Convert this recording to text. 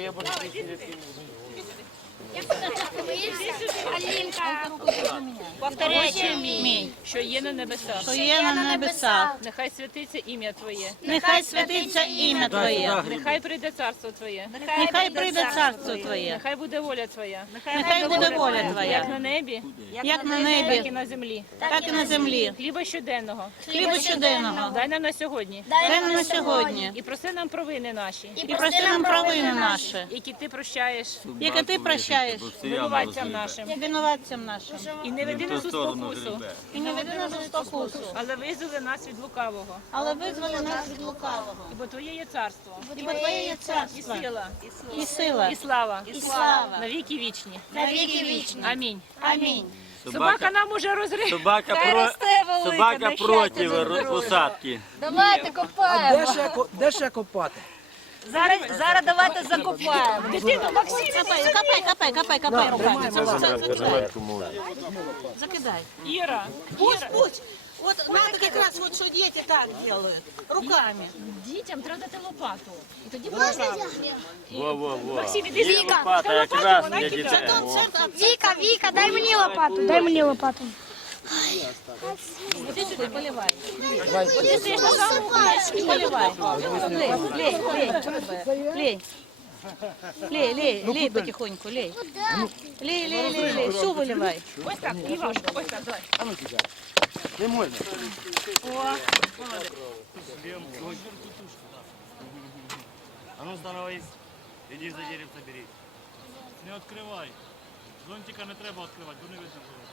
Я боюся. Алінка. Повторяйте мій, що є на небесах. що є на небесах. Нехай святиться ім'я Твоє. Нехай святиться ім'я Твоє. Нехай прийде царство Твоє. Нехай прийде царство Твоє. Нехай буде воля Твоя. Нехай буде воля Як Твоя, на небі, як на так і небі, на землі. так і на землі. Хліба щоденного. Хліба щоденного. Дай нам на сьогодні. Дай нам на сьогодні. І проси нам провини наші, І прости нам провини наші, які ти прощаєш які ти прощаєш винуватцям нашим. винуватцям нашим. І не веди нас у спокусу, І не веди нас у спокусу, але визволи нас від лукавого. але визволи нас від лукавого. Бо Твоє є царство, Ібо Твоє є і царство, сила, і сила, і слава, і слава. на віки вічні. на віки вічні. Амінь. Амінь. Собака нам уже розрив. Собака, про... Собака проти посадки. Давайте А копаємо. де ще, ко- де ще копати? Зараз, зараз давайте закопаємо. Дитину, Максим, Капай, капай, капай, капай, капай руками. Це- це- Закидай. Закидай. Іра, Пусть, пусть. Вот надо как раз вот что дети так делают. Руками. дітям треба дати лопату. І тоді Во-во-во. Максим, іди Є лопата якраз вона для кидає. Віка, Віка, дай мені лопату, дай мені лопату. Иди сюда, поливай. Ти стоїш на самому И поливай. Лей, лей, лей. Лей. Лей, лей, лей потихоньку, лей. Лей, лей, лей, лей. Всю выливай. Ось так, Івашка, ось так, давай. Не можна. А ну становись. Іди за деревце бери. Не відкривай. Зонтика не треба відкривати, бо не видно буде.